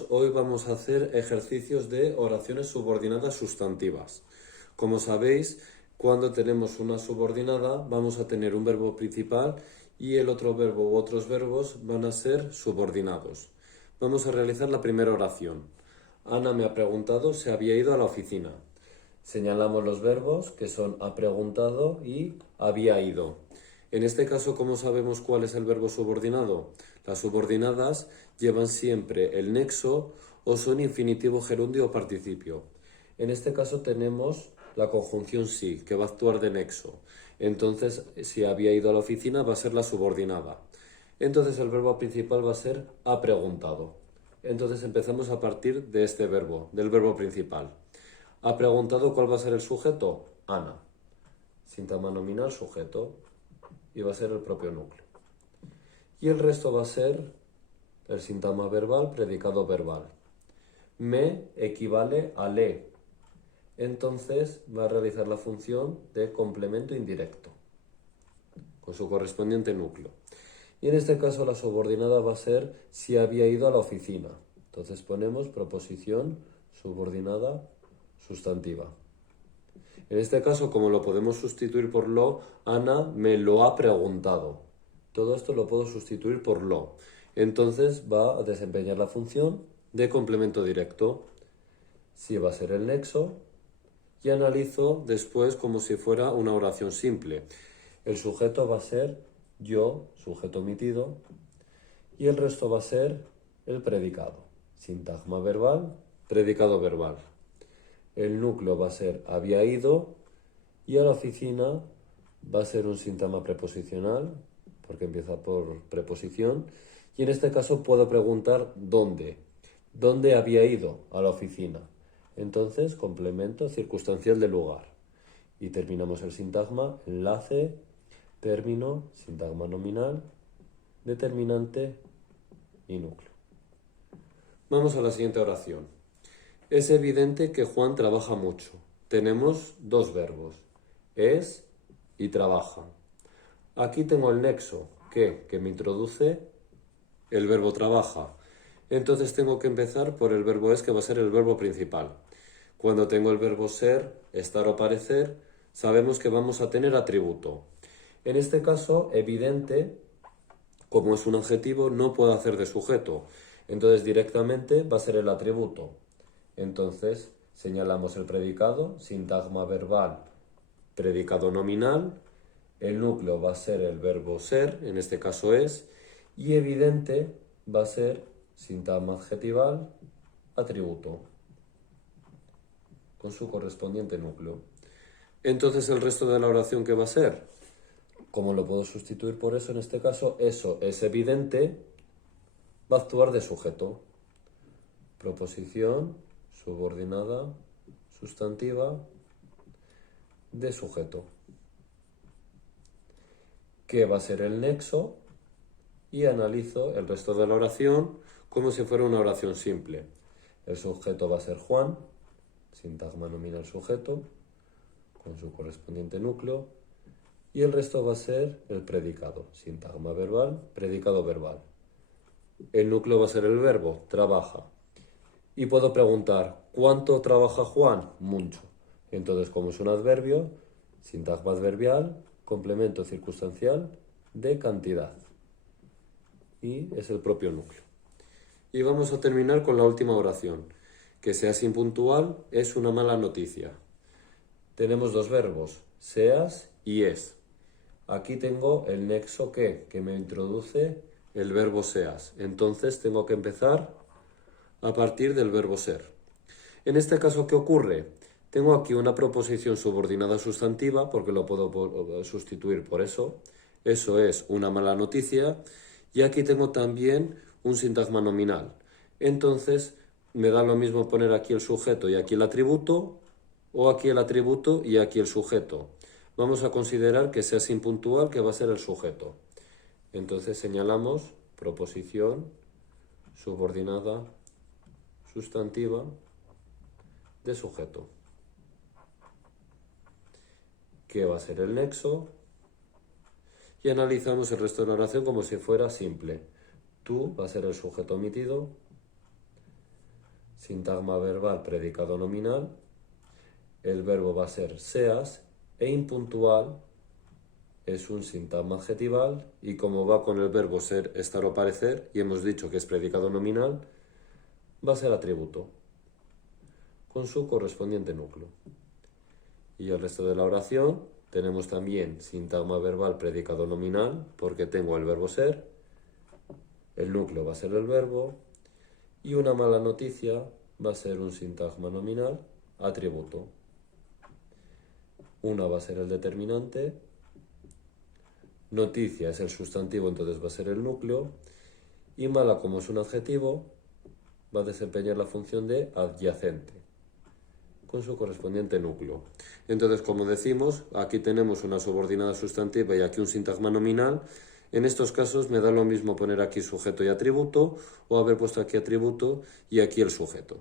alumnos, hoy vamos a hacer ejercicios de oraciones subordinadas sustantivas. Como sabéis, cuando tenemos una subordinada vamos a tener un verbo principal y el otro verbo u otros verbos van a ser subordinados. Vamos a realizar la primera oración. Ana me ha preguntado si había ido a la oficina. Señalamos los verbos que son ha preguntado y había ido. En este caso, ¿cómo sabemos cuál es el verbo subordinado? Las subordinadas llevan siempre el nexo o son infinitivo, gerundio o participio. En este caso tenemos la conjunción sí, que va a actuar de nexo. Entonces, si había ido a la oficina, va a ser la subordinada. Entonces, el verbo principal va a ser ha preguntado. Entonces, empezamos a partir de este verbo, del verbo principal. Ha preguntado cuál va a ser el sujeto. Ana. Síntagma nominal, sujeto. Y va a ser el propio núcleo. Y el resto va a ser el sintagma verbal, predicado verbal. Me equivale a le. Entonces va a realizar la función de complemento indirecto, con su correspondiente núcleo. Y en este caso la subordinada va a ser si había ido a la oficina. Entonces ponemos proposición subordinada sustantiva. En este caso, como lo podemos sustituir por lo, Ana me lo ha preguntado. Todo esto lo puedo sustituir por lo. Entonces va a desempeñar la función de complemento directo. Si va a ser el nexo, y analizo después como si fuera una oración simple. El sujeto va a ser yo, sujeto omitido, y el resto va a ser el predicado. Sintagma verbal, predicado verbal. El núcleo va a ser había ido y a la oficina va a ser un sintagma preposicional, porque empieza por preposición, y en este caso puedo preguntar dónde. ¿Dónde había ido? A la oficina. Entonces, complemento circunstancial del lugar. Y terminamos el sintagma, enlace, término, sintagma nominal, determinante y núcleo. Vamos a la siguiente oración. Es evidente que Juan trabaja mucho. Tenemos dos verbos, es y trabaja. Aquí tengo el nexo, que me introduce el verbo trabaja. Entonces tengo que empezar por el verbo es, que va a ser el verbo principal. Cuando tengo el verbo ser, estar o parecer, sabemos que vamos a tener atributo. En este caso, evidente, como es un adjetivo, no puedo hacer de sujeto. Entonces directamente va a ser el atributo. Entonces señalamos el predicado, sintagma verbal, predicado nominal. El núcleo va a ser el verbo ser, en este caso es, y evidente va a ser sintagma adjetival, atributo, con su correspondiente núcleo. Entonces el resto de la oración, ¿qué va a ser? Como lo puedo sustituir por eso, en este caso, eso es evidente, va a actuar de sujeto. Proposición subordinada sustantiva de sujeto, que va a ser el nexo, y analizo el resto de la oración como si fuera una oración simple. El sujeto va a ser Juan, sintagma nominal sujeto, con su correspondiente núcleo, y el resto va a ser el predicado, sintagma verbal, predicado verbal. El núcleo va a ser el verbo, trabaja. Y puedo preguntar, ¿cuánto trabaja Juan? Mucho. Entonces, como es un adverbio, sintagma adverbial, complemento circunstancial de cantidad. Y es el propio núcleo. Y vamos a terminar con la última oración. Que seas impuntual es una mala noticia. Tenemos dos verbos, seas y es. Aquí tengo el nexo que me introduce el verbo seas. Entonces tengo que empezar a partir del verbo ser. En este caso, ¿qué ocurre? Tengo aquí una proposición subordinada sustantiva, porque lo puedo sustituir por eso. Eso es una mala noticia. Y aquí tengo también un sintagma nominal. Entonces, me da lo mismo poner aquí el sujeto y aquí el atributo, o aquí el atributo y aquí el sujeto. Vamos a considerar que seas impuntual, que va a ser el sujeto. Entonces señalamos proposición subordinada sustantiva de sujeto, que va a ser el nexo, y analizamos el resto de la oración como si fuera simple. Tú va a ser el sujeto omitido, sintagma verbal predicado nominal, el verbo va a ser seas, e impuntual es un sintagma adjetival y como va con el verbo ser, estar o parecer, y hemos dicho que es predicado nominal, va a ser atributo con su correspondiente núcleo. Y el resto de la oración tenemos también sintagma verbal predicado nominal porque tengo el verbo ser, el núcleo va a ser el verbo y una mala noticia va a ser un sintagma nominal atributo. Una va a ser el determinante, noticia es el sustantivo, entonces va a ser el núcleo, y mala, como es un adjetivo, va a desempeñar la función de adyacente con su correspondiente núcleo. Entonces, como decimos, aquí tenemos una subordinada sustantiva y aquí un sintagma nominal. En estos casos me da lo mismo poner aquí sujeto y atributo o haber puesto aquí atributo y aquí el sujeto.